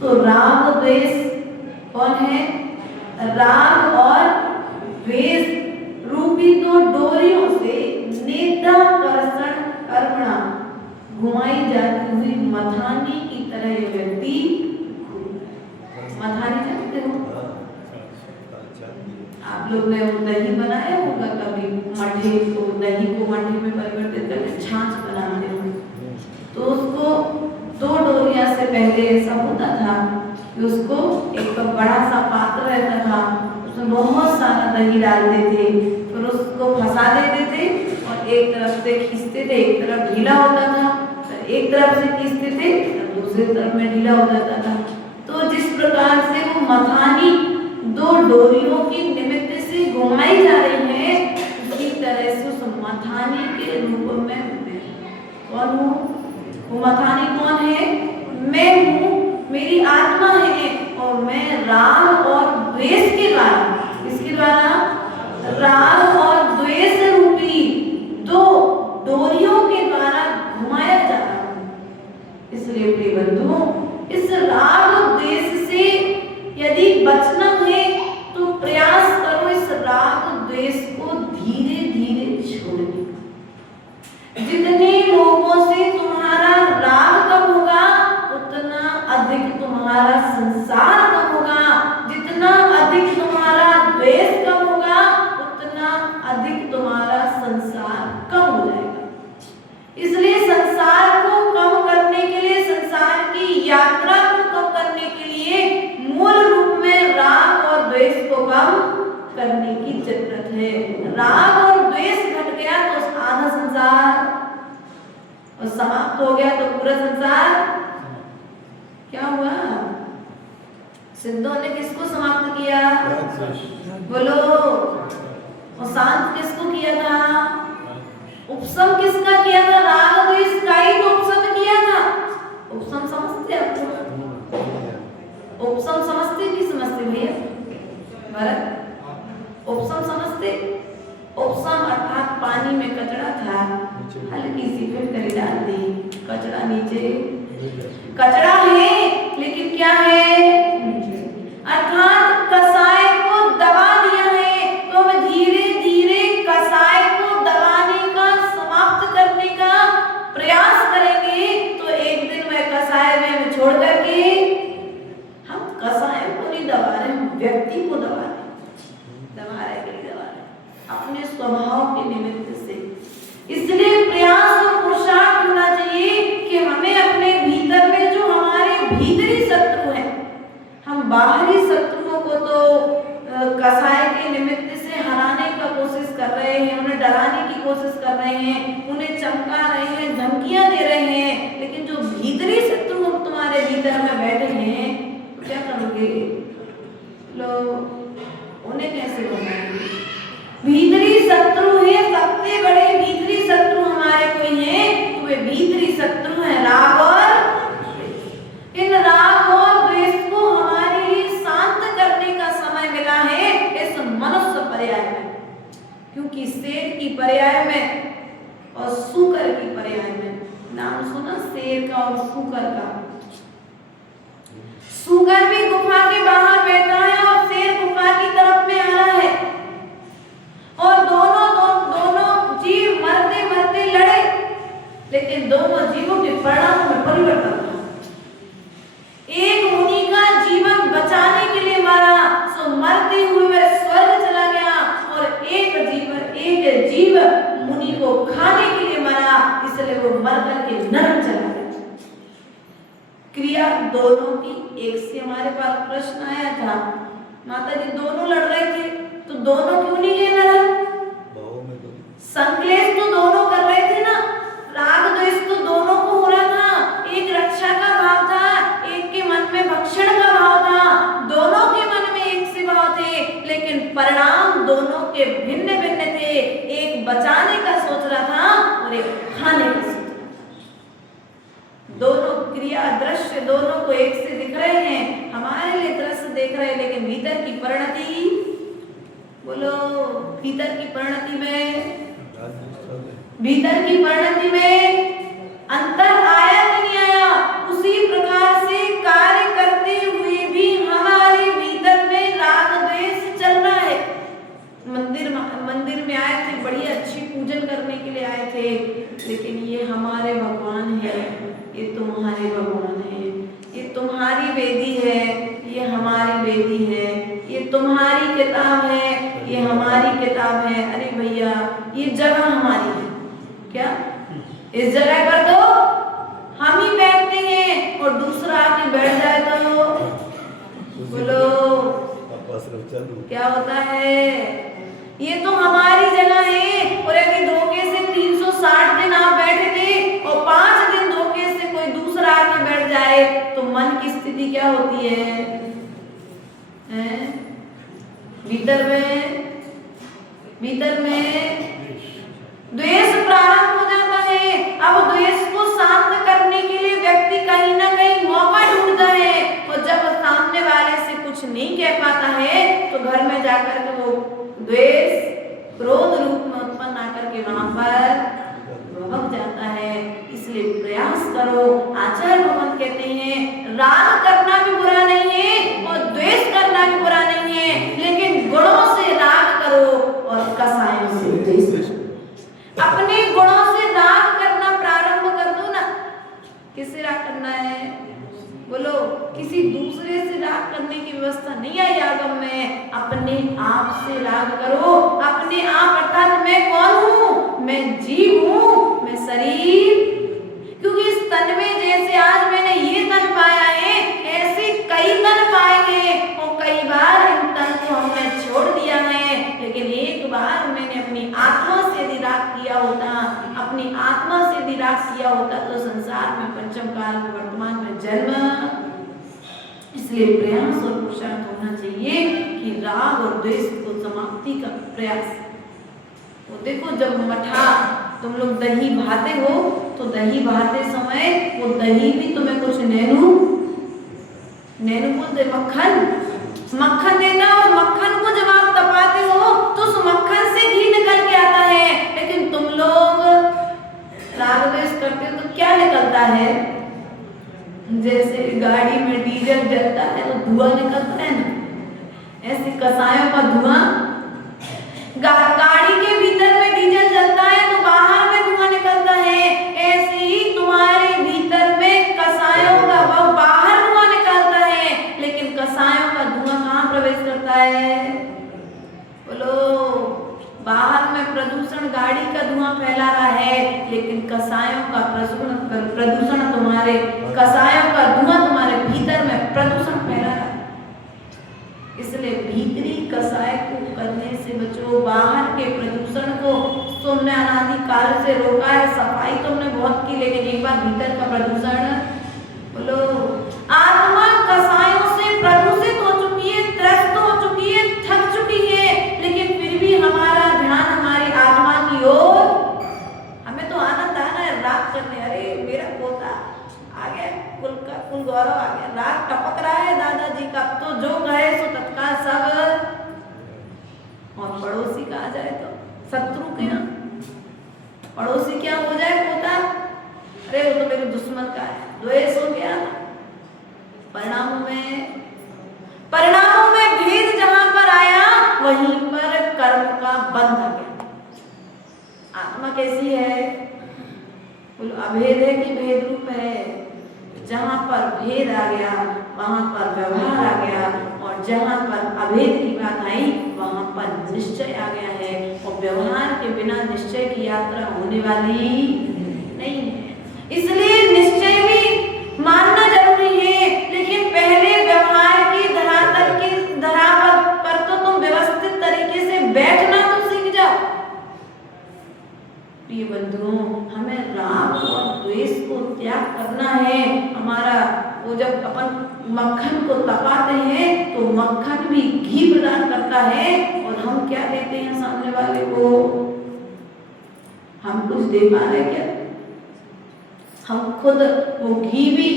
तो राग द्वेष कौन है? राग और द्वेष रूपी दो डोरियों से नेत्राकर्षण कर्मणा घुमाई जाती हुई मथानी की तरह ये व्यक्ति, मथानी जानते हो आप लोग ने? वो दही बनाया होगा कभी, मठे को, दही को मठे में परिवर्तित करके छाछ बनाते हो, तो उसको दो डोरिया से पहले ऐसा होता था कि उसको एक बड़ा सा पात्र रहता था, उसमें बहुत सारा दही डालते थे, फिर उसको फंसा देते थे और एक तरफ से खींचते थे, एक तरफ ढीला होता था, एक तरफ से खींचते थे तो दूसरी तरफ में ढीला हो जाता था। तो जिस प्रकार से वो मथानी दो डोरियों की निमित्त से घुमाई जा रही है, उसी तरह से उस मथानी के रूप में मैं कौन हूँ? वो मथानी कौन है? मैं हूँ, मेरी आत्मा है, और मैं राग और द्वेष के द्वारा, इसके द्वारा राग और द्वेष रूपी दो डोरियों के द्वारा घुमाया जा रहा हूँ। इसलिए प्रिय बंधुओं, इस राग और द्वेष से यदि बचना है तो प्रयास करो इस राग और द्वेष को धीरे धीरे छोड़ने का। जितने लोगों से तुम्हारा राग कम होगा उतना अधिक तुम्हारा संसार कम होगा, जितना अधिक तुम्हारा द्वेष कम होगा उतना अधिक तुम्हारा संसार कम हो जाएगा। इसलिए संसार को कम करने के लिए, संसार की यात्रा को कम करने के लिए मूल रूप में राग और द्वेष को कम करने की जरूरत है। राग और द्वेष घट गया तो आधा संसार और समाप्त हो गया तो पूरा संसार क्या हुआ? सिद्धों ने किसको समाप्त किया? बोलो। और शांत किसको किया था? उपशम किसका किया था? राग द्वेष का ही तो उपशम किया था। उपशम समझते आपको? उपशम समझते नहीं समझते भैया? भरत उपशम समझते? उपशम अर्थात पानी में कचरा था, हल्की सी फिटकरी डाल दी, कचरा नीचे, कचरा है लेकिन क्या है? अर्थात कसाय को दबा दिया है, तो हम धीरे धीरे कसाय को दबाने का, समाप्त करने का प्रयास करेंगे तो एक दिन वह कसाय में छोड़ करके, हम कसाय को नहीं दबा रहे, हम व्यक्ति को दबा रहे, अपने स्वभाव के निमित्त से। इसलिए प्रयास और पुरुषार्थ होना चाहिए कि हमें अपने भीतर में जो हमारे भीतरी शत्रु हैं, हम बाहरी शत्रुओं को तो कसाय के निमित्त से हराने का कोशिश कर रहे हैं, उन्हें डराने की कोशिश कर रहे हैं, उन्हें चमका रहे हैं, धमकियां दे रहे हैं, लेकिन जो भीतरी शत्रु तुम्हारे भीतर में बैठे हैं तो क्या करोगे? लोग उन्हें कैसे बनाएंगे? भीतरी शत्रु है, सबसे बड़े भीतरी शत्रु हमारे कोई हैं तो वे भीतरी शत्रु हैं राग और द्वेष। इन राग और द्वेष को हमारे लिए शांत करने का समय मिला है इस मनुष्य पर्याय में, क्योंकि शेर की पर्याय में और सूकर की पर्याय में, नाम सुना शेर का और सूकर का? सूकर भी गुफा के बाहर बैठा है और शेर गुफा की तरफ में आ रहा है, और दोनों जीव मरते मरते लड़े, लेकिन दोनों जीवों के परिणाम में परिवर्तन था। एक मुनि का जीवन बचाने के लिए मरा, सो मरते हुए वह स्वर्ग चला गया, और एक जीव मुनि को खाने के लिए मरा, इसलिए वो मर करके नरक चला गया। क्रिया दोनों की एक से। हमारे पास प्रश्न आया था, माता जी दोनों लड़ रहे थे तो दोनों क्यों नहीं गए नरक? संक्लेश तो दोनों कर रहे थे ना, राग द्वेष तो दोनों को हो रहा था, एक रक्षा का भाव था, एक के मन में भक्षण का भाव था, दोनों के मन में एक से भाव थे, लेकिन परिणाम दोनों के भिन्न भिन्न थे। एक बचाने का सोच रहा था और एक खाने का सोच रहा था। दोनों क्रिया दृश्य दोनों को एक से दिख रहे हैं, हमारे लिए दृश्य देख रहे हैं, लेकिन भीतर की परिणति, बोलो, भीतर की परिणति में अंतर आया कि नहीं आया? उसी प्रकार से कार्य करते वेदी है, ये हमारी वेदी है, ये तुम्हारी किताब है, ये हमारी किताब है। अरे भैया ये जगह हमारी है क्या? इस जगह पर तो हम ही बैठते हैं और दूसरा आके बैठ जाए तो बोलो क्या होता है? ये तो हमारी जगह है। और यदि धोखे से 360 दिन आप बैठे थे और 5 दिन धोखे से कोई दूसरा आके बैठ जाए तो मन की स्थिति क्या होती है? भीतर में द्वेष प्रारंभ हो जाता है। अब द्वेष को शांत करने के लिए व्यक्ति कहीं ना कहीं मौका ढूंढता है और जब सामने वाले से कुछ नहीं कह पाता है तो घर में जाकर के वो द्वेष क्रोध रूप में उत्पन्न आकर के वहां पर भड़क जाता है। इसलिए प्रयास करो। आचार्य भगवान कहते हैं राग करना भी बुरा नहीं है और द्वेष करना भी बुरा नहीं है, लेकिन गुणों से राग करो और कसायों से द्वेष। अपने गुणों से राग करना प्रारंभ कर दो ना। किससे राग करना है? बोलो। किसी दूसरे से राग करने की व्यवस्था नहीं आई आगम में। अपने आप से राग करो। अपने आप अर्थात मैं कौन हूँ? मैं जीव हूँ, मैं शरीर। क्योंकि इस तन में जैसे आज मैंने ये तन पाया है ऐसे कई तन पाएंगे और कई बार इन तन को हमने छोड़ दिया है। लेकिन एक बार मैंने अपनी आत्मा से यदि राग किया होता, अपनी आत्मा से यदि राग किया होता तो संसार में पंचम काल में वर्तमान में जन्म। इसलिए प्रयास और पुरुषार्थ होना चाहिए कि राग और द्वेष को समाप्ति का प्रयास। वो देखो जब मठा तुम लोग दही भाते हो तो दही भाते समय वो दही भी तुम्हें कुछ नैनू बोलते मक्खन देना और मक्खन को जब आप तपाते हो तो उस मक्खन से घी निकल के आता है। लेकिन तुम लोग राग द्वेष करते हो तो क्या निकलता है? जैसे गाड़ी में डीजल जलता है तो धुआं निकलता है ना, ऐसे कसायों का धुआं। गाड़ी के भीतर में डीजल जलता है तो बाहर में धुआं निकलता है। ऐसे ही तुम्हारे भीतर में कसायों का वो बाहर धुआं निकलता है, लेकिन कसायों का धुआं कहाँ प्रवेश करता है? बोलो। बाहर में प्रदूषण गाड़ी का धुआं फैला रहा है, लेकिन कसायों का प्रदूषण तुम्हारे कसायों का धुआं तुम्हारे भीतर में प्रदूषण फैला रहा है। इसलिए भीतरी कसाय को करने से बचो। बाहर के प्रदूषण को तुमने अनादि काल से रोका है। सफाई तुमने बहुत की, लेकिन एक बार भीतर का प्रदूषण। बोलो। आत्मा कसायों से प्रदूषित हो चुकी है, त्रस्त हो चुकी है, थक चुकी है, लेकिन फिर भी हमारा ध्यान हमारी आत्मा की ओर। हमें तो आनंद आ रहा है राग करने। अरे मेरा पोता आ गया, कुल गौरव आ गया, राग टपक रहा है दादाजी का। तो जो कहे सो तत्काल सब। और पड़ोसी का आ जाए तो शत्रु के यहाँ पड़ोसी क्या हो जाए पोता? अरे वो तो मेरे दुश्मन का है, द्वेष हो गया। परिणामों में भेद जहां पर आया वहीं पर कर्म का बंध आ गया। आत्मा कैसी है? अभेद है कि भेद रूप है? जहां पर भेद आ गया वहां पर व्यवहार आ गया, और जहां पर अभेद की बात आई वहां पर निश्चय आ गया है। और व्यवहार के बिना निश्चय की यात्रा होने वाली नहीं है। इसलिए निश्चय भी मानना जरूरी है, लेकिन पहले व्यवहार की धरातल पर तो तुम व्यवस्थित तरीके से बैठना तो सीख जाओ। प्रिय बंधुओं, हमें राग और द्वेष को त्याग करना है। हमारा वो जब अपन मक्खन को तपाते हैं तो मक्खन भी घी प्रदान करता है, और हम क्या देते हैं सामने वाले को? हम कुछ दे पा रहे क्या? हम खुद वो घी भी,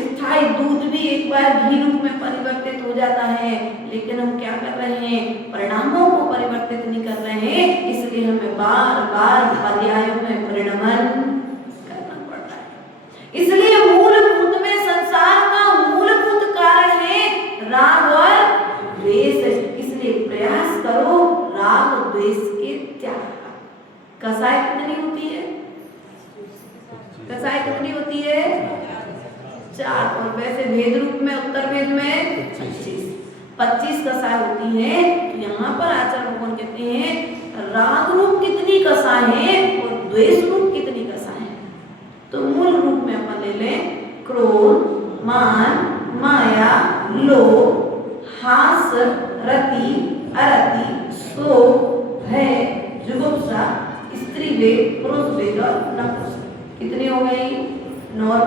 स्थायी दूध भी एक बार घी रूप में परिवर्तित हो जाता है, लेकिन हम क्या कर रहे हैं? परिणामों को परिवर्तित नहीं कर रहे हैं। इसलिए हमें बार बार पर्यायों में परिणमन करना पड़ रहा है। इसलिए मूलभूत में संसार का मूलभूत कारण है राग और द्वेष। इसलिए प्रयास करो राग और द्वेष के त्याग का। कसाय कितनी होती है? कसाय कितनी होती है? 4 और वैसे भेद रूप में उत्तर भेद में 25 कसाएं होती हैं। तो यहाँ पर आचार्य भगवान कहते हैं राग रूप कितनी कसाएं हैं और द्वेष रूप कितनी कसाएं हैं। तो मूल रूप में अपन ले लें क्रोध, मान, माया, लोभ, हास, रति, अरति, शोक, भय, जुगुप्सा, स्त्री वेद, पुरुष वेद और नपुंसक। कितनी हो गई? 9 और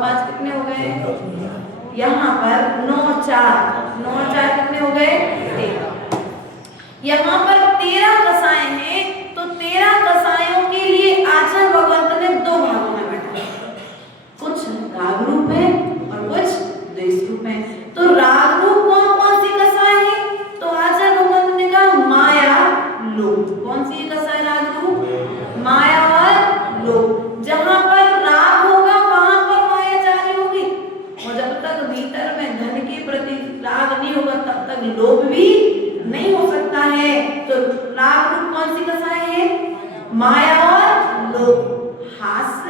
5 कितने हो गए? यहाँ पर 9 और 4 कितने हो गए? 13। यहाँ पर 13 कसाएं हैं। तो 13 कसायों के लिए आचार्य भगवंत ने 2 भागों में बांटा, कुछ राग रूप है और कुछ द्वेष रूप है। तो राग रूप कौन सी कसाएं है? तो आचार्य भगवंत ने कहा माया, लोभ। कौन सी कसाएं राग रूप? माया और लोभ। जहां पर राग होगा वहां पर माया चारी होगी, और जब तक भीतर में धन के प्रति राग नहीं होगा तब तक लोभ भी नहीं हो सकता है। तो राग रूप कौन सी कसाएं है? माया और लोभ। हास्य,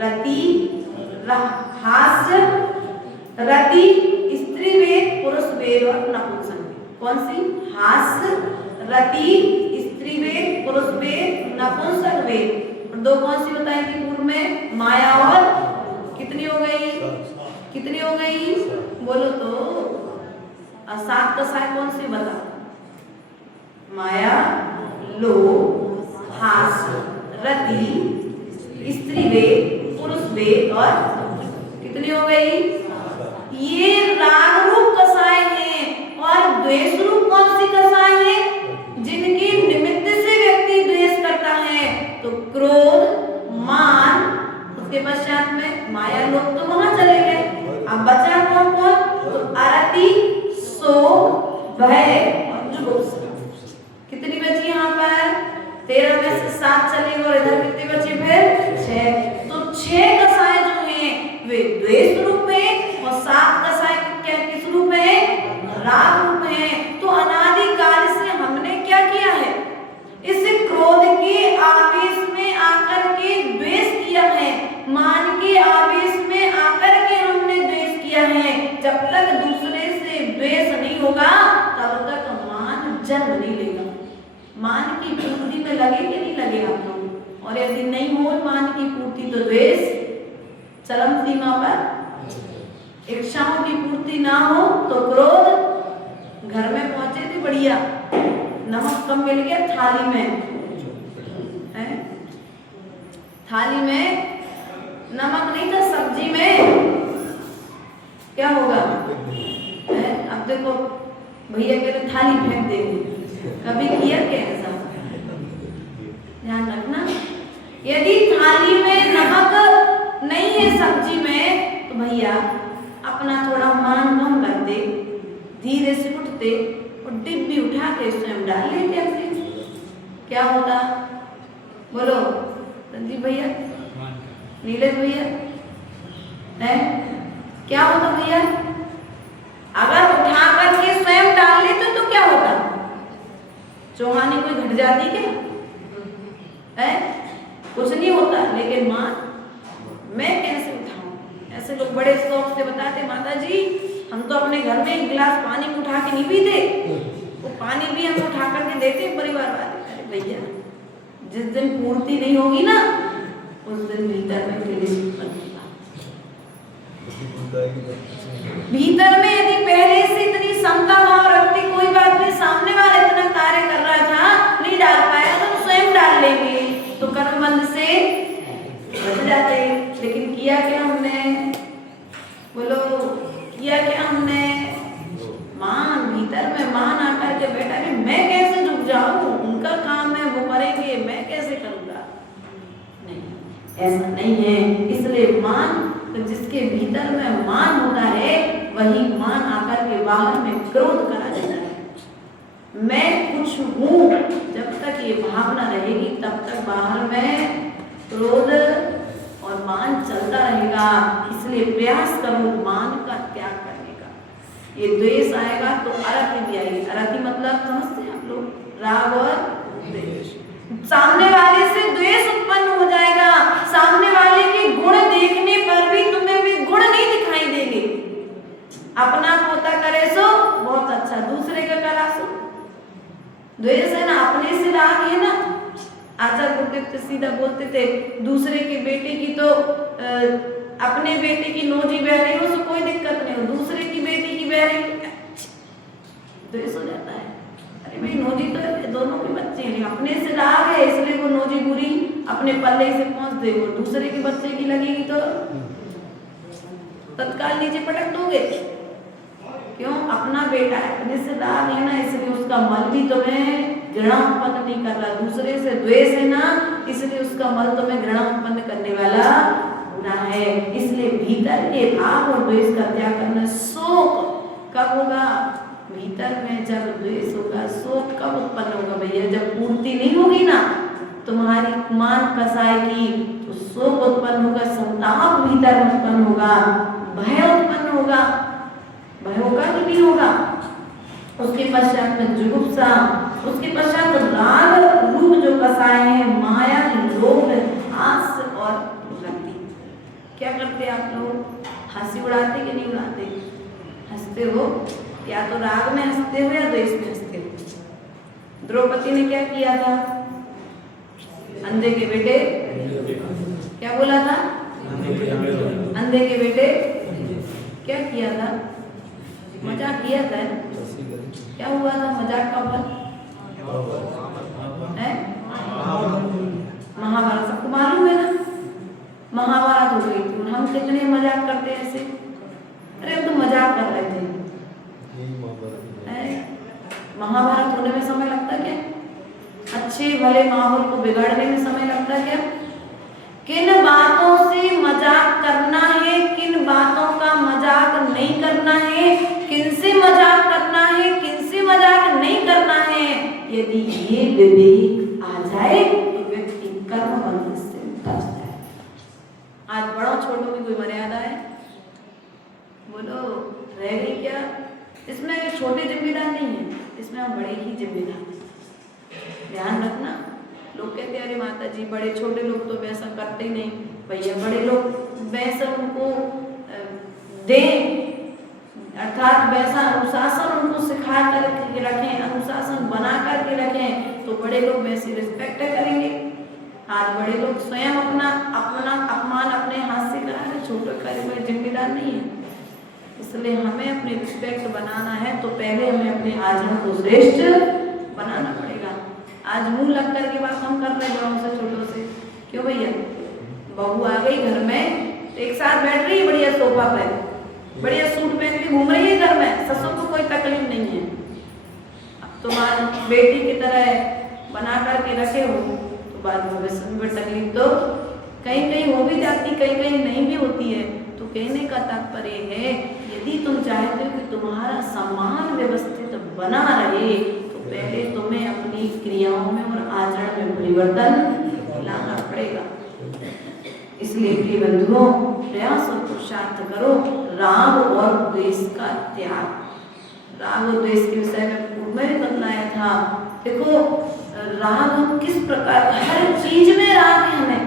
रति, स्त्री वेद, पुरुष वेद और नपुंसक। कौन सी? हास्य, रति, स्त्री वेद, पुरुष वेद, नपुंसक वेद। और 2 कौन सी बताई थी पूर्व में? माया और कितनी हो गई? बोलो तो। 7 कसाएं कौन सी बता? माया, लोभ, हास्य, रति, स्त्री वेद, पुरुष वेद और कितनी हो गई? ये राग रूप कसाएं हैं। और द्वेष रूप कौन सी कसाएं हैं? जिनके निमित्त से व्यक्ति द्वेष करता है। तो क्रोध, मान, उसके पश्चात में माया, लोभ तो वहां चले गए। अब बचा कौन? तो अरति, शोक, भय और जुगुप्सा। कितनी बची यहाँ पर? 13 में से 7 चले और इधर कितने बचे फिर? 6। तो 6 कसाएं जो हैं वे द्वेष रूप में और 7 कसाएं किस रूप में? राग रूप में। तो अनादिकाल से हमने क्या किया है? इस क्रोध के आवेश में आकर के द्वेष किया है, मान के आवेश में आकर के हमने द्वेष किया है। जब तक दूसरे से द्वेष नहीं होगा तब तक मान जन्म नहीं लेगा। मान की पूर्ति में लगे कि नहीं लगे आप लोग? और यदि नहीं हो मान की पूर्ति तो द्वेष चरम सीमा पर। इच्छाओं की पूर्ति ना हो तो क्रोध। घर में पहुंचे थे बढ़िया, नमक कम मिल गया थाली में, थाली में नमक नहीं था, सब्जी में, क्या होगा? अब देखो भैया कह रहे थाली फेंक देंगे। कभी किया क्या ऐसा? ध्यान रखना, यदि थाली में नमक नहीं है सब्जी में तो भैया अपना थोड़ा मान कम कर दे, धीरे से उठते और डिब्बी उठा के स्वयं डाल लेते अपने। क्या होता? बोलो संजीव भैया, नीलेश भैया, है क्या होता भैया? अगर उठा करके स्वयं डाल लेते तो क्या होता? चौहानी कोई घट जाती क्या? है कुछ नहीं होता। लेकिन मां मैं कैसे उठाऊं? ऐसे लोग बड़े शौक से बताते माता जी हम तो अपने घर में 1 गिलास पानी उठा के नहीं पीते, वो पानी भी हम उठा करके देते परिवार वाले। अरे भैया जिस दिन पूर्ति नहीं होगी ना उस दिन भीतर में क्लेश उत्पन्न होगा। भीतर में यदि पहले से इतनी समता भाव रखते कोई बात नहीं, सामने वाला इतना कार्य कर रहा था नहीं डाल पाया तो स्वयं डाल लेंगे तो कर्मबंध से बच जाते। लेकिन किया क्या हमने? बोलो किया क्या हमने? मान भीतर में मान आकर के बैठा कि मैं कैसे झुक जाऊं, उनका काम है वो करेंगे, मैं कैसे करूंगा? नहीं, ऐसा नहीं है। इसलिए मान तो जिसके भीतर में मान होता है वही मान आकर के बाहर में क्रोध करा देता है। मैं कुछ हूं, जब तक ये भावना रहेगी तब तक बाहर में क्रोध और मान चलता रहेगा। इसलिए प्रयास करो मान का त्याग करने का। ये द्वेष आएगा तो अरति भी आएगी। अरति मतलब समझते हैं आप लोग? राग और द्वेष। सामने वाले से द्वेष उत्पन्न हो जाएगा, सामने वाले के गुण देखने पर अपना पोता करे सो बहुत अच्छा, दूसरे का करा सो द्वेष है ना, अपने से राग है ना। आचार्य गुरुदेव तो सीधा बोलते थे, दूसरे के बेटे की तो अपने बेटे की नोजी बह रही हो तो कोई दिक्कत नहीं हो, दूसरे की बेटी की बह रही हो द्वेष हो जाता है। अरे भाई नोजी तो दोनों के बच्चे हैं, अपने से राग है इसलिए वो नोजी बुरी अपने पल्ले से पहुंच दे, वो दूसरे के बच्चे की लगेगी तो तत्काल नीचे पटक दोगे। क्यों? अपना बेटा है, अपने से राग है ना इसलिए उसका मल भी तुम्हें घृणा उत्पन्न नहीं कर रहा, दूसरे से द्वेष है ना इसलिए उसका मल तुम्हें घृणा उत्पन्न करने वाला ना है। इसलिए भीतर के भाव और द्वेष का त्याग करना। शोक कब होगा? भीतर में जब द्वेष होगा। शोक कब उत्पन्न होगा भैया? जब पूर्ति नहीं होगी ना तुम्हारी मान कसाय की, तो शोक उत्पन्न होगा, संताप भीतर उत्पन्न होगा, भय उत्पन्न होगा। भय होगा कि नहीं होगा? उसके पश्चात में जुगुप्सा, उसके पश्चात राग रूप जो कसाय है, माया, लोभ, हास्य और रति। क्या करते आप लोग? हंसी उड़ाते कि नहीं उड़ाते? हंसते हो, या तो राग में हंसते हो या द्वेष में हंसते हो। द्रौपदी ने क्या किया था? अंधे के बेटे क्या बोला था? अंधे के बेटे क्या किया था? मजाक किया था। क्या हुआ था मजाक का फल? महाभारत सबको मालूम है ना, महाभारत हो गई थी। हम कितने मजाक करते हैं ऐसे, अरे हम तो मजाक कर रहे थे। महाभारत होने में समय लगता क्या? अच्छे भले माहौल को बिगाड़ने में समय लगता क्या? किन बातों से मजाक करना है, किन बातों का मजाक नहीं करना है, किनसे मजाक करना है, किनसे मजाक नहीं करना है, यदि ये विवेक आ जाए तो व्यक्ति कर्म बंधन से बच जाए। आज बड़ों छोटों की कोई मर्यादा है? बोलो रह गई क्या? इसमें छोटे जिम्मेदार नहीं है, इसमें हम बड़े ही जिम्मेदार हैं। ध्यान रखना। लोग कहते हैं अरे माता जी बड़े छोटे लोग तो वैसा करते ही नहीं। भैया बड़े लोग वैसा उनको दें, अर्थात वैसा अनुशासन उनको सिखा कर रखें, अनुशासन बना करके रखें, तो बड़े लोग वैसी रिस्पेक्ट करेंगे। आज बड़े लोग स्वयं अपना अपमान अपने हाथ से करा रहे, छोटे करे हुए जिम्मेदार नहीं है। इसलिए हमें अपनी रिस्पेक्ट बनाना है तो पहले हमें अपने आचरण को श्रेष्ठ बनाना पड़ेगा। आज मुंह लग कर के बात हम कर रहे हैं बड़ों से छोटों से। क्यों भैया? बहू आ गई घर में, एक साथ बैठ रही है बढ़िया सोफा पे, बढ़िया सूट पहन के घूम रही है घर में, ससुर को कोई तकलीफ नहीं है। अब तुम्हारी बेटी की तरह बना करके रखे हो तो बाद में भविष्य में तकलीफ तो कहीं कहीं हो भी जाती, कहीं कहीं नहीं भी होती है। तो कहने का तात्पर्य है यदि तुम चाहते हो कि तुम्हारा सम्मान व्यवस्थित बना रहे तो पहले तुम्हें अपनी क्रियाओं में और आचरण में परिवर्तन लाना पड़ेगा। इसलिए प्रिय बंधुओं, प्रयास और पुरुषार्थ करो राग और द्वेष का त्याग। राग और द्वेष के विषय में पूर्व में भी बतलाया था। देखो राग किस प्रकार, हर चीज में राग है। हमें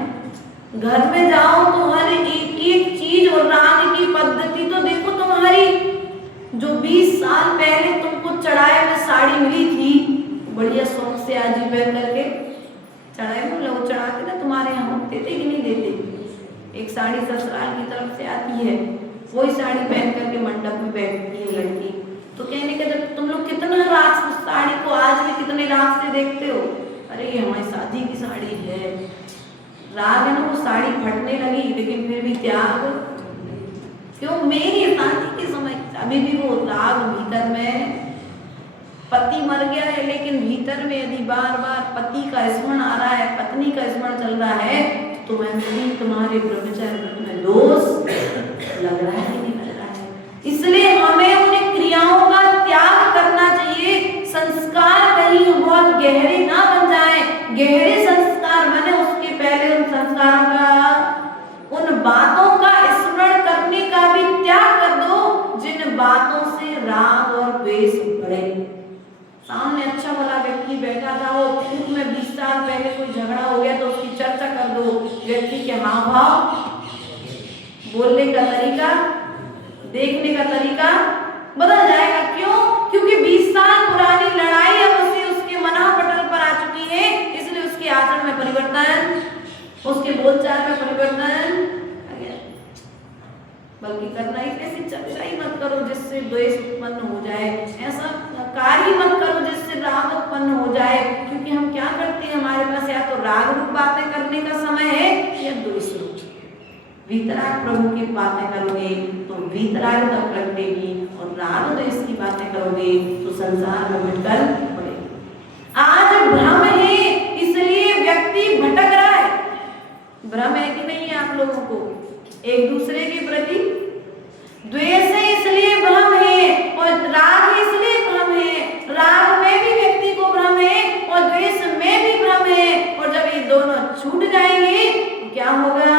घर में जाओ तो हर एक एक चीज और राग की पद्धति तो देखो। तुम्हारी जो 20 साल पहले तुमको चढ़ाए में साड़ी मिली थी, बढ़िया शौक से आज ही पहन करके चढ़ाए में लोग चढ़ाते ना, तुम्हारे यहाँ देते कि नहीं देते? एक साड़ी ससुराल की तरफ से आती है, वही साड़ी पहन करके मंडप में बैठती है लड़की। तो कहने का जब तुम लोग कितना राग उस साड़ी को आज भी कितने राग से देखते हो, अरे ये हमारी शादी की साड़ी है। राग है ना, वो साड़ी फटने लगी लेकिन फिर भी त्याग क्यों? मेरी शादी के समय अभी भी वो राग भीतर में, पति मर गया है लेकिन भीतर में यदि बार बार पति का स्मरण आ रहा है, पत्नी का स्मरण चल रहा है, तो वैसे तुम्हारे ब्रह्मचर्य व्रत में दोष लग रहा है कि नहीं लग रहा है? इसलिए हमें उन क्रियाओं का त्याग करना चाहिए। संस्कार कहीं बहुत गहरे ना बन जाए, गहरे संस्कार बने उसके पहले उन संस्कारों का, उन बातों का स्मरण करने का भी त्याग कर दो जिन बातों से राग और द्वेष बढ़े। सामने अच्छा भला व्यक्ति बैठा था, वो खूब में 20 साल पहले कोई झगड़ा हो गया तो उसकी चर्चा कर दो। व्यक्ति के हाव भाव, बोलने का तरीका, देखने का तरीका बदल जाएगा। क्यों? क्योंकि 20 साल पुरानी लड़ाई अब उसके मनापटल पर आ चुकी है, इसलिए उसके आचरण में परिवर्तन, उसके बोलचाल में परिवर्तन, बल्कि करना ही ऐसी चर्चा ही मत करो जिससे द्वेष उत्पन्न हो जाए, ऐसा कार्य मत करो जिससे राग उत्पन्न हो जाए। क्योंकि हम क्या करते हैं, हमारे पास या तो राग रूप बातें करने का समय है या द्वेष रूप। वीतराग प्रभु की बातें करोगे तो वीतराग तक प्रगटेगी, और राग द्वेष की बातें करोगे तो संसार में भटकल पड़ेगी। आज भ्रम है इसलिए व्यक्ति भटक रहा है। भ्रम है कि नहीं है आप लोगों को? एक दूसरे के प्रति द्वेष है इसलिए भ्रम है, और राग है इसलिए भ्रम है। राग में भी व्यक्ति को भ्रम है और द्वेष में भी भ्रम है, और जब ये दोनों छूट जाएंगे तो क्या होगा?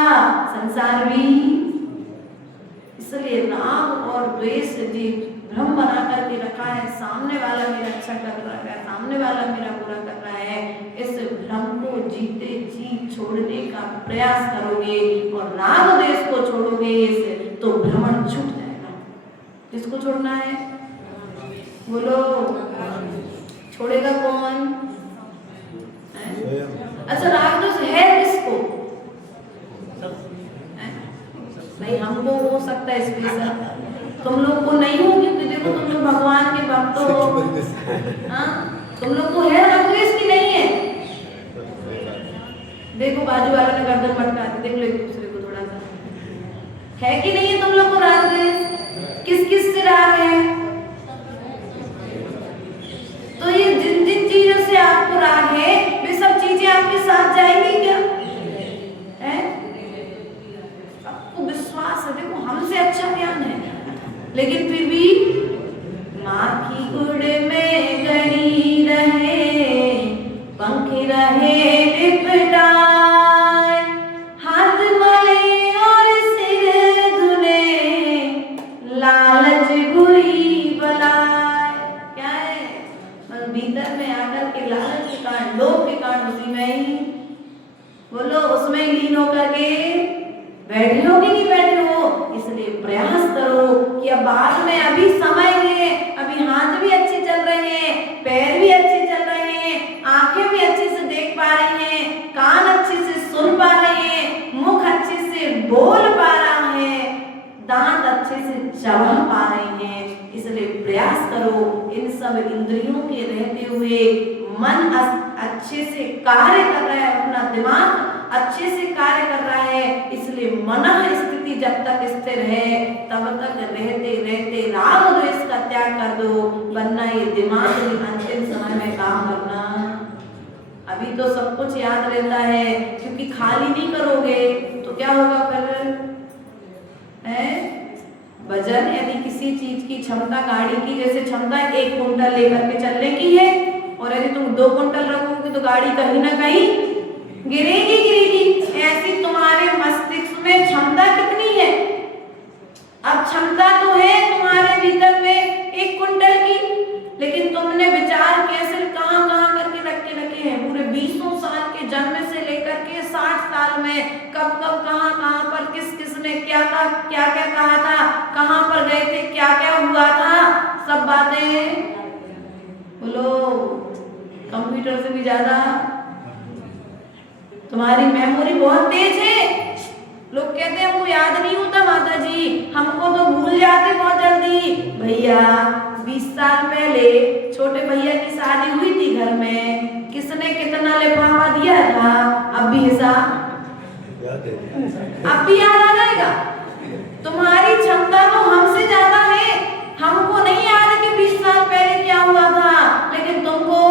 संसार भी। इसलिए राग और द्वेष जी भ्रम बना करके रखा है, सामने वाला मेरा अच्छा कर रहा है, सामने वाला मेरा बुरा कर रहा है। इस भ्रम को जीते जी छोड़ने का प्रयास करोगे और राग द्वेष को छोड़ोगे तो भ्रमण छूट जाएगा। किसको छोड़ना है? बोलो, छोड़ेगा कौन? अच्छा, राग द्वेष है किसको? नहीं, हमको हो सकता है स्पेशल, तुम लोग को नहीं हो, क्योंकि देखो तुम लोग भगवान के भक्त हो। हाँ, तुम लोग को है राग द्वेष की नहीं है? देखो बाजू वालों ने गर्दन मटका दी, देख लो एक दूसरे को थोड़ा सा, है कि नहीं है तुम लोग को राग द्वेष? किस किस से राग है? तो ये जिन जिन चीजों से आपको राग है वे सब चीजें आपके साथ जाएंगी क्या? है? आपको विश्वास है, देखो हमसे अच्छा ज्ञान है, लेकिन फिर भी माँ की गुड़ में गड़ी रहे, पंख रहे लिपटाए, हाथ मले और सिर धुले, लालच बुरी बलाए। क्या है? मतलब भीतर में आकर के लालच के कारण, लोभ के कारण उसी में ही, बोलो, उसमें ही लीन होकर के बैठे हो कि नहीं बैठे हो? इसलिए प्रयास करो कि अब बाद में, अभी समय है, अभी हाथ भी अच्छे चल रहे हैं, पैर भी अच्छे चल रहे हैं, आंखें भी अच्छे से देख पा रही हैं, कान अच्छे से सुन पा रहे हैं, मुख अच्छे से बोल पा रहा है, दांत अच्छे से चबा पा रहे हैं। इसलिए प्रयास करो, इन सब इंद्रियों के रहते हुए मन अच्छे से कार्य कर रहा है, अपना दिमाग अच्छे से कार्य कर रहा है, इसलिए मन स्थिति जब तक स्थिर है तब तक रहते रहते राग द्वेष का त्याग कर दो, वरना ये दिमाग अंतिम समय में काम करना। अभी तो सब कुछ याद रहता है, क्योंकि खाली नहीं करोगे तो क्या होगा फिर? है वजन, यदि किसी चीज की क्षमता, गाड़ी की जैसे क्षमता 1 कुंटल लेकर के चलने की है, और यदि तुम 2 कुंटल रखोगे तो गाड़ी कहीं ना कहीं गिरेगी गिरेगी। ऐसी तुम्हारे मस्तिष्क में क्षमता कितनी है? अब क्षमता तो है तुम्हारे भीतर में 1 कुंटल की, लेकिन तुमने विचार कैसे कहाँ कहाँ करके रखे हैं? पूरे 20 साल के जन्म से लेकर के 60 साल में कब कब कहाँ कहाँ पर किस किस ने क्या क्या कहा था, कहाँ पर गए थे, क्या क्या हुआ था, सब बातें बोलो। कंप्यूटर से भी ज्यादा तुम्हारी मेमोरी बहुत तेज है। लोग कहते हैं हमको याद नहीं होता माता जी, हमको तो भूल जाते बहुत जल्दी। भैया 20 साल पहले छोटे भैया की शादी हुई थी घर में, किसने कितना लिफाफा दिया था, अब भी हिसाब, अब भी याद आ जाएगा। तुम्हारी क्षमता तो हमसे ज्यादा है, हमको नहीं याद कि 20 साल पहले क्या हुआ था, लेकिन तुमको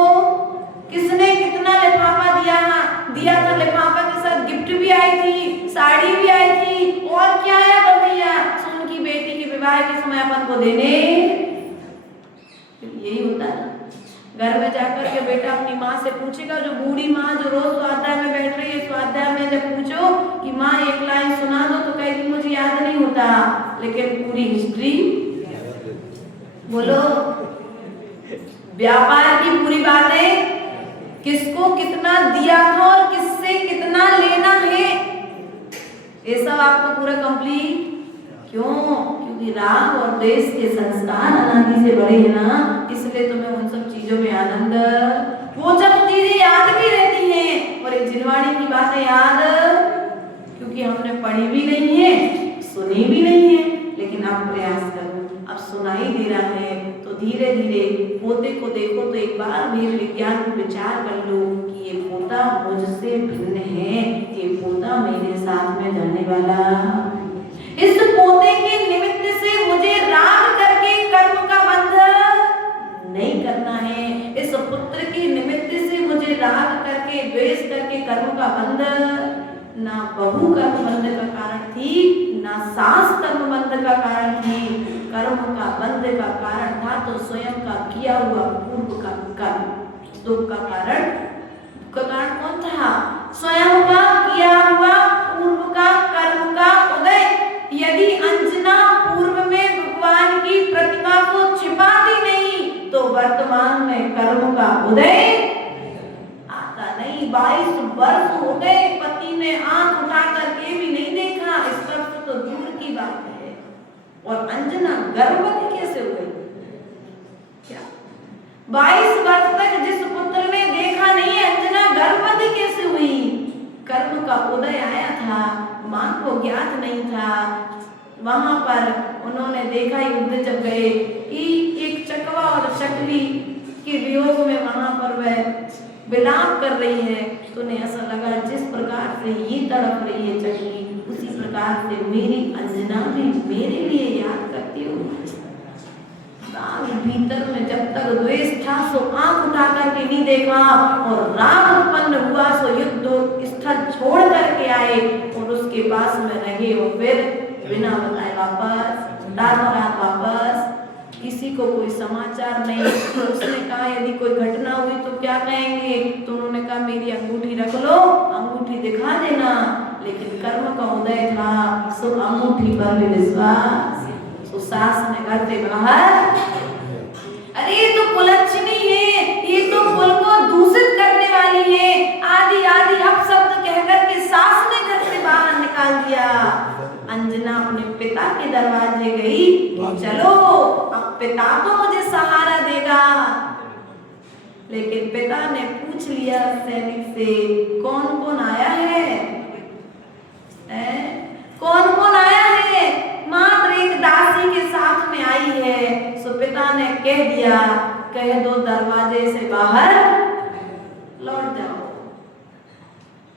किसने कितना लिफाफा दिया था, लिफाफा के साथ गिफ्ट भी आई थी, साड़ी भी आई थी, और क्या आया था भैया, सुन की बेटी के विवाह के समय अपन को देने। यही होता है। घर में जाकर के बेटा अपनी माँ से पूछेगा, जो बूढ़ी माँ जो रोज स्वाध्याय में बैठ रही है, स्वाध्याय में जब पूछो कि माँ 1 लाइन सुना दो तो कहेगी मुझे याद नहीं होता, लेकिन पूरी हिस्ट्री बोलो, व्यापार की पूरी बातें, किसको कितना दिया था और किससे कितना लेना है, ये सब आपको पूरा कंप्लीट। क्यों? क्योंकि राग और द्वेष के संस्कार अनादि से बड़े हैं ना, इसलिए तुम्हें उन सब चीजों में आनंद, वो सब चीजें याद भी रहती हैं और एक जिनवाणी की बातें याद, क्योंकि हमने पढ़ी भी नहीं है, सुनी भी नहीं है, लेकिन आप प्रयास करो, अब सुनाई दे रहा है तो धीरे धीरे पोते को देखो तो एक बार भी विज्ञान को विचार कर लो कि ये पोता मुझसे भिन्न है, ये पोता मेरे साथ में जाने वाला, इस पोते के निमित्त से मुझे राग करके कर्म का बंध नहीं करना है, इस पुत्र के निमित्त से मुझे राग करके द्वेष करके कर्म का बंध, ना बहू कर्म बंध का कारण थी, ना सास कर्म बंध का कारण थी, कर्म का बंध का कारण था तो स्वयं का किया हुआ पूर्व का कर्म, दुख का कारण कौन था? स्वयं का किया हुआ पूर्व का कर्म का उदय। यदि अंजना पूर्व में भगवान की प्रतिमा को छिपाती नहीं तो वर्तमान में कर्म का उदय आता नहीं। 22 वर्ष हो गए, पति ने आंख उठा करके भी नहीं देखा, इस वक्त तो दूर की बात है। और अंजना गर्भवती कैसे हो गई? क्या 22 वर्ष तक जिस पुत्र ने देखा नहीं, अंजना गर्भवती कैसे हुई? कर्म का उदय आया था, मां को ज्ञात नहीं था। वहां पर उन्होंने देखा, युद्ध जब गए कि एक चकवा और चकली के वियोग में वहां पर वह विलाप कर रही है, तो उन्हें ऐसा लगा जिस प्रकार से ये तड़प रही है चकली, उसी प्रकार से मेरी अंजना भी मेरे लिए याद करती हूँ। राग भीतर में जब तक द्वेष था सो आंख उठा करके नहीं देखा, और राग उत्पन्न हुआ सो युद्ध स्थल छोड़ करके आए और उसके पास में रहे और फिर बिना बताए वापस रात वापस। किसी को कोई समाचार नहीं। उसने कहा यदि कोई घटना हुई तो क्या कहेंगे? तो उन्होंने कहा मेरी अंगूठी रख लो, अंगूठी दिखा देना। लेकिन कर्म का उदय था, सो अंगूठी पर भी विश्वास। सो सास ने घर से बाहर, अरे ये तो कुलच्छनी है, ये तो कुल को दूषित करने वाली है, आदि आदि अपशब्द कहकर के सास ने घर से बाहर निकाल दिया। अंजना अपने पिता के दरवाजे गई, चलो अब पिता तो मुझे सहारा देगा। लेकिन पिता ने पूछ लिया सैनिक से, कौन कौन आया है? कौन कौन आया है? मात्र एक दासी के साथ में आई है। सो पिता ने कह दिया, कह दो दरवाजे से बाहर लौट जाओ।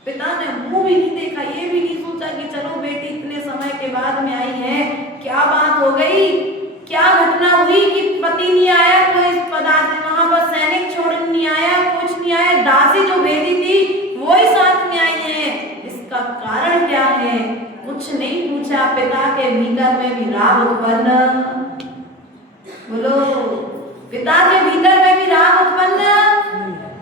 पिता ने मुंह भी नहीं देखा, ये भी नहीं सोचा कि चलो बेटी इतने समय के बाद में आई है, क्या बात हो गई, क्या घटना हुई कि पति नहीं आया, कोई पदार्थ वहां पर सैनिक छोड़ने नहीं आया, कुछ नहीं आया, दासी जो भेजी थी वो ही साथ में आई है, इसका कारण क्या है? कुछ नहीं पूछा। पिता के भीतर में भी राग उत्पन्न, बोलो, पिता के भीतर में भी राग उत्पन्न।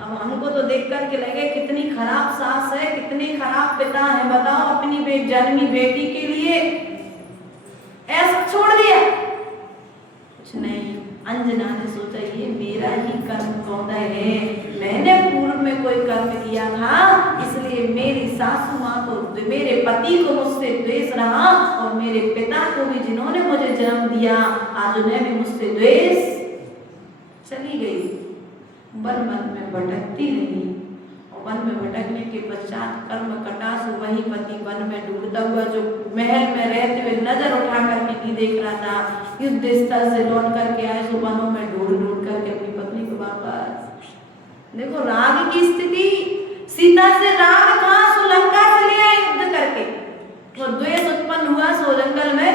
अब हमको तो देख करके लगे कितनी खराब सास है, कितने खराब पिता है, बताओ अपनी जन्मी बेटी के लिए ऐसा छोड़ दिया। कुछ नहीं, अंजना ने सोचा ये मेरा ही कर्म का उदय है, मैंने पूर्व में कोई कर्म किया था, इसलिए मेरी सासू माँ को, मेरे पति को मुझसे द्वेष रहा, और मेरे पिता को भी जिन्होंने मुझे जन्म दिया, आज उन्हें भी मुझसे द्वेष। चली गई, वन वन में भटकती रही, और वन में भटकने के पश्चात कर्म कटा सो वही पति वन में ढूंढता हुआ, जो महल में रहते हुए नजर उठा करके नहीं देख रहा था, युद्ध स्थल से लौट करके आए सो वनों में ढूंढ ढूंढ करके अपनी पत्नी को वापस। देखो राग की स्थिति, सीता से राग था सो लंका से ले आए युद्ध करके, और द्वेष उत्पन्न हुआ सो जंगल में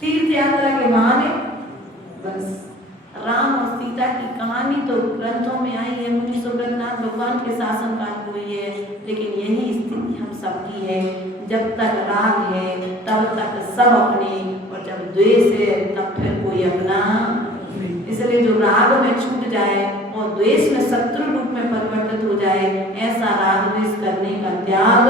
तीर्थ यात्रा के बहाने। बस राम और सीता की कहानी तो ग्रंथों में आई है, मुनि सुब्रतनाथ भगवान के शासन काल में हुई है, लेकिन यही स्थिति हम सबकी है। जब तक राग है तब तक सब अपने, और जब द्वेष है तब फिर कोई अपना। इसलिए जो राग में छूट जाए और द्वेष में शत्रु रूप में परिवर्तित हो जाए, ऐसा राग द्वेष करने का त्याग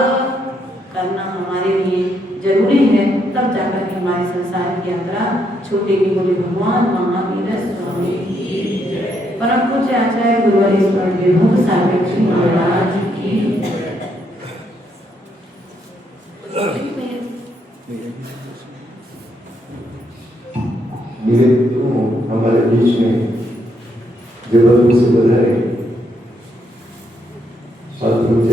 करना हमारे लिए जरूरी है, तब जाकर के हमारी संसार की यात्रा छोटे की बोले भगवान महावीर स्वामी परम पूज्य आचार्य गुरुवर मुख सागर महाराज की। मिले तो हमारे बीच में जबरदस्ती से बधाए सदगुरु